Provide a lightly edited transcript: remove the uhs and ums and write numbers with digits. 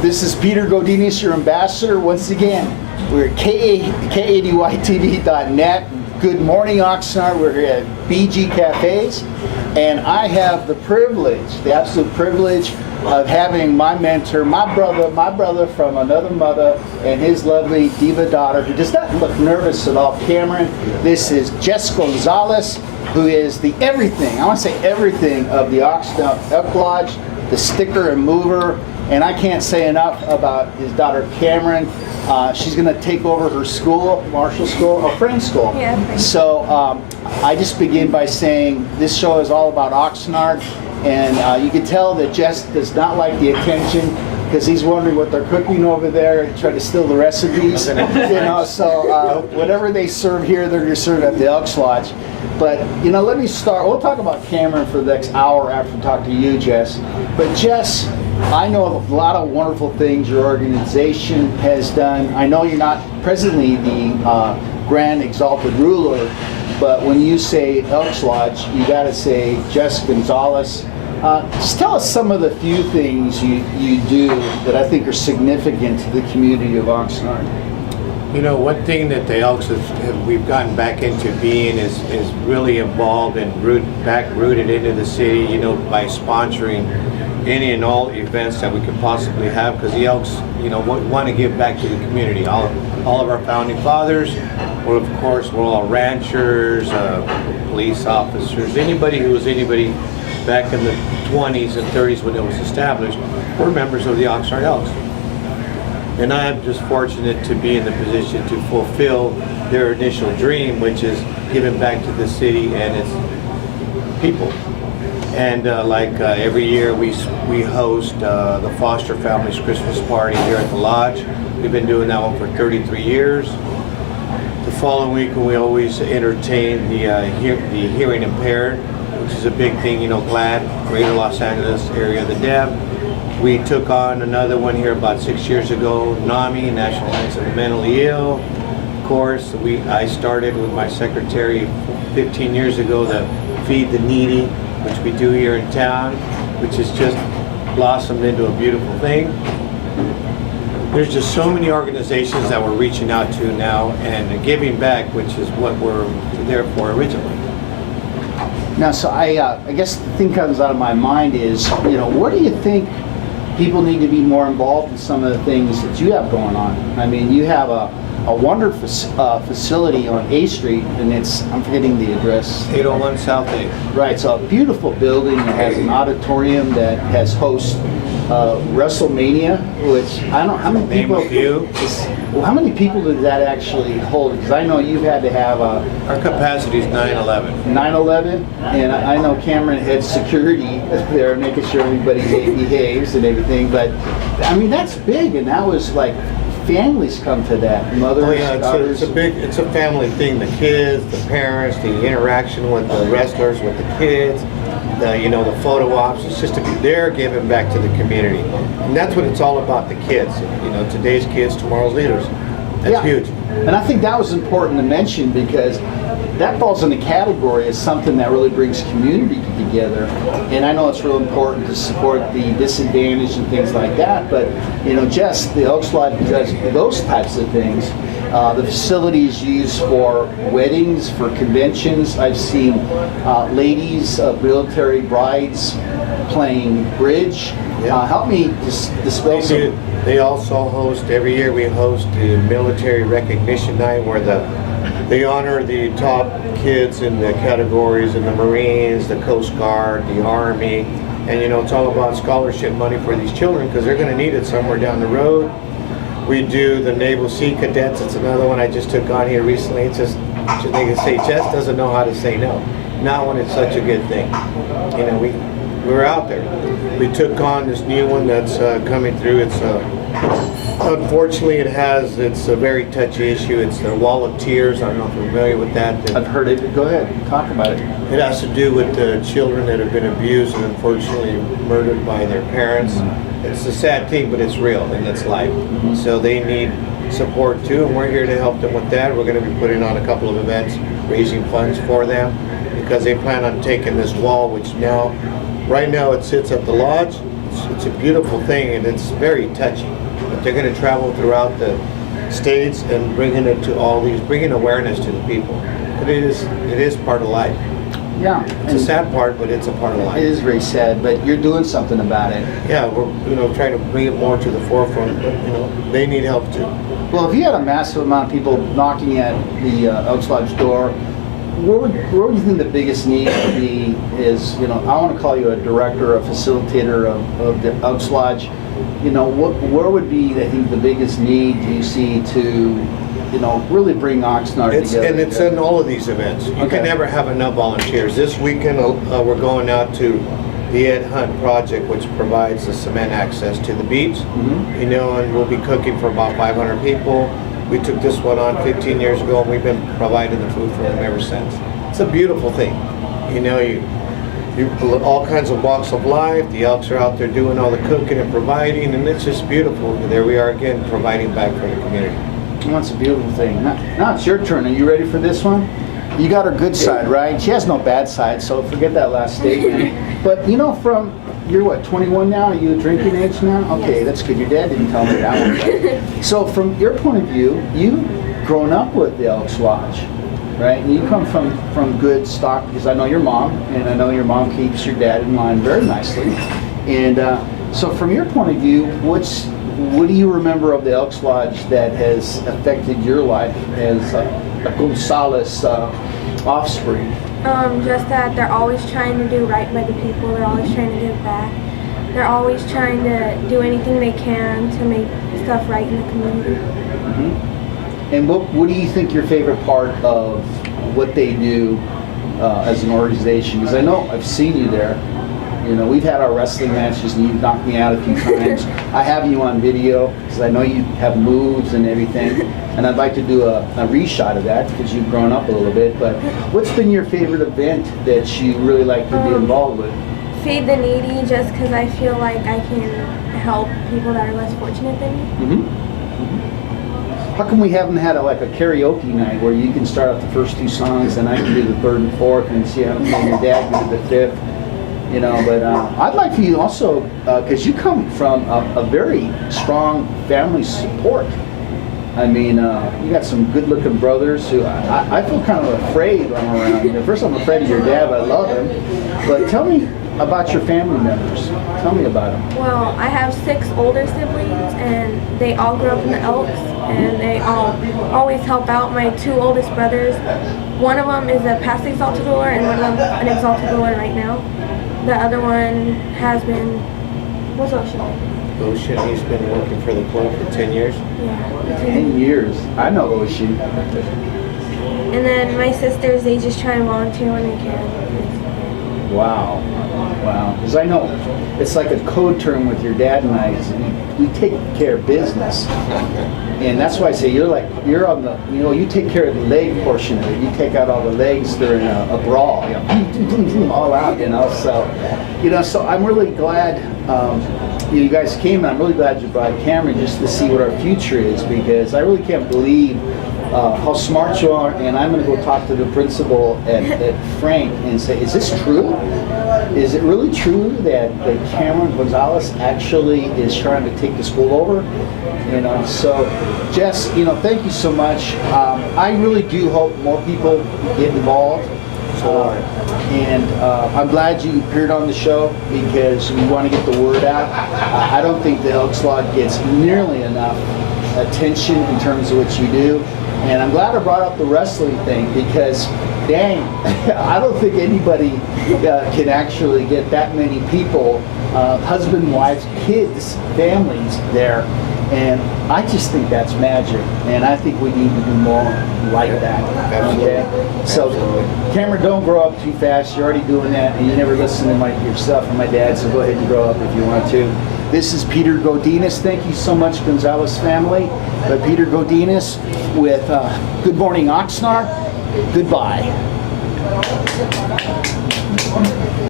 This is Peter Godinez, your ambassador. Once again, we're at kadytv.net. Good morning, Oxnard. We're here at BG Cafes, and I have the privilege, the absolute privilege, of having my mentor, my brother from another mother, and his lovely diva daughter, who does not look nervous at all, Camaron. This is Jess Gonazalez, who is the everything, I want to say everything, of the Elks Lodge, the sticker and mover, and I can't say enough about his daughter Camaron. She's going to take over her school, Marshall School, or Friends School. Yeah. So I just begin by saying this show is all about Oxnard, and you can tell that Jess does not like the attention because he's wondering what they're cooking over there and try to steal the recipes. So whatever they serve here, they're going to serve at the Elks Lodge. But let me start. We'll talk about Camaron for the next hour after we talk to you, Jess. But Jess, I know a lot of wonderful things your organization has done. I know you're not presently the Grand Exalted ruler, but when you say Elks Lodge, you got to say Jess Gonazalez. Just tell us some of the few things you do that I think are significant to the community of Oxnard. One thing that the Elks we've gotten back into being is really involved and rooted into the city, by sponsoring any and all events that we could possibly have, because the Elks, want to give back to the community. All of our founding fathers, well, of course, we're all ranchers, police officers, anybody who was anybody back in the 20s and 30s when it was established, were members of the Oxnard Elks. And I'm just fortunate to be in the position to fulfill their initial dream, which is giving back to the city and its people. And every year we host the Foster Family's Christmas party here at the Lodge. We've been doing that one for 33 years. The following week we always entertain the hearing impaired, which is a big thing, GLAD, Greater Los Angeles area of the deaf. We took on another one here about 6 years ago, NAMI, National Alliance of the Mentally Ill. Of course, I started with my secretary 15 years ago to Feed the Needy, which we do here in town, which has just blossomed into a beautiful thing. There's just so many organizations that we're reaching out to now and giving back, which is what we're there for originally. Now, so I guess the thing comes out of my mind is, what do you think people need to be more involved in some of the things that you have going on? I mean, you have a wonderful facility on A Street, and I'm forgetting the address. 801 South 8. Right, so a beautiful building that has an auditorium that has host WrestleMania, which I don't know how many people. Name a few. How many people did that actually hold? Because I know you've had to have Our capacity is 911. 911, and I know Camaron had security there, making sure everybody behaves and everything. But I mean, that's big, and that was like families come to that. Mothers, daughters. It's a family thing. The kids, the parents, the interaction with the wrestlers, with the kids, the photo ops. It's just to be there, giving back to the community, and that's what it's all about. The kids, today's kids, tomorrow's leaders. That's huge. And I think that was important to mention because that falls in the category as something that really brings community together. And I know it's real important to support the disadvantaged and things like that, but Jess, the Elks Lodge does those types of things. The facilities used for weddings, for conventions. I've seen ladies, military brides playing bridge. Yeah. Help me dispel some. They also host, every year we host the Military Recognition Night, where they honor the top kids in the categories in the Marines, the Coast Guard, the Army, and it's all about scholarship money for these children because they're going to need it somewhere down the road. We do the Naval Sea Cadets. It's another one I just took on here recently. It's just, they can say, Jess doesn't know how to say no. Not when it's such a good thing. We're out there. We took on this new one that's coming through. It's unfortunately it's a very touchy issue. It's the Wall of Tears. I don't know if you're familiar with that. I've heard it. Go ahead, talk about it. It has to do with the children that have been abused and unfortunately murdered by their parents. Mm-hmm. It's a sad thing, but it's real and it's life. Mm-hmm. So they need support too, and we're here to help them with that. We're going to be putting on a couple of events, raising funds for them, because they plan on taking this wall, which now Right now it sits at the lodge. It's a beautiful thing and it's very touching. But they're going to travel throughout the states and bringing it to all these, bringing awareness to the people. It is part of life. Yeah. It's a sad part, but it's a part of life. It is very sad, but you're doing something about it. Yeah, we're trying to bring it more to the forefront, but they need help too. Well, if you had a massive amount of people knocking at the Elks Lodge door, where would you think the biggest need would be? Is I want to call you a director, a facilitator of the Elks Lodge. Where would be, I think, the biggest need do you see to really bring Oxnard together? And it's in all of these events. You can never have enough volunteers. This weekend we're going out to the Ed Hunt project, which provides the cement access to the beach. And we'll be cooking for about 500 people. We took this one on 15 years ago, and we've been providing the food for them ever since. It's a beautiful thing. You all kinds of walks of life. The Elks are out there doing all the cooking and providing, and it's just beautiful. There we are again, providing back for the community. Well, that's a beautiful thing. Now it's your turn. Are you ready for this one? You got her good side, right? She has no bad side, so forget that last statement. But you're what, 21 now? Are you a drinking age now? Okay, that's good. Your dad didn't tell me that one. But, so from your point of view, you've grown up with the Elks Lodge, right? And you come from good stock, because I know your mom, and I know your mom keeps your dad in line very nicely. And so from your point of view, what do you remember of the Elks Lodge that has affected your life as a Gonazalez offspring? Just that they're always trying to do right by the people. They're always trying to give back. They're always trying to do anything they can to make stuff right in the community. And what do you think your favorite part of what they do as an organization? Because I know I've seen you there. We've had our wrestling matches and you've knocked me out a few times. I have you on video because I know you have moves and everything. And I'd like to do a reshot of that because you've grown up a little bit. But what's been your favorite event that you really like to be involved with? Feed the needy, just because I feel like I can help people that are less fortunate than me. How come we haven't had a karaoke night where you can start out the first two songs and I can do the third and fourth and see how your dad can do the fifth? But I'd like for you also, because you come from a very strong family support. I mean, you got some good-looking brothers who I feel kind of afraid when I'm around. First, I'm afraid of your dad, but I love him. But tell me about your family members. Tell me about them. Well, I have 6 older siblings, and they all grew up in the Elks, and they all always help out. My 2 oldest brothers, one of them is a past Exalted ruler, and one of them an Exalted ruler right now. The other one has been, what's Ocean? Ocean, he's been working for the club for 10 years. Yeah. 10 years. I know Ocean. And then my sisters, they just try and volunteer when they can. Wow. Because I know it's like a code term with your dad and I. Is we take care of business. And that's why I say you're on the, you take care of the leg portion of it. You take out all the legs during a brawl, all out, So, so I'm really glad you guys came, and I'm really glad you brought Camaron just to see what our future is, because I really can't believe how smart you are. And I'm going to go talk to the principal at Frank and say, is this true? Is it really true that Camaron Gonazalez actually is trying to take the school over? So Jess, thank you so much. I really do hope more people get involved. And I'm glad you appeared on the show because we want to get the word out. I don't think the Elks Lodge gets nearly enough attention in terms of what you do. And I'm glad I brought up the wrestling thing because, dang, I don't think anybody can actually get that many people, husband, wives, kids, families there. And I just think that's magic, and I think we need to do more like that. Okay? So, Camaron, don't grow up too fast. You're already doing that, and you never listen to yourself and my dad, so go ahead and grow up if you want to. This is Peter Godinez. Thank you so much, Gonzalez family. But Peter Godinez with Good Morning Oxnard. Goodbye.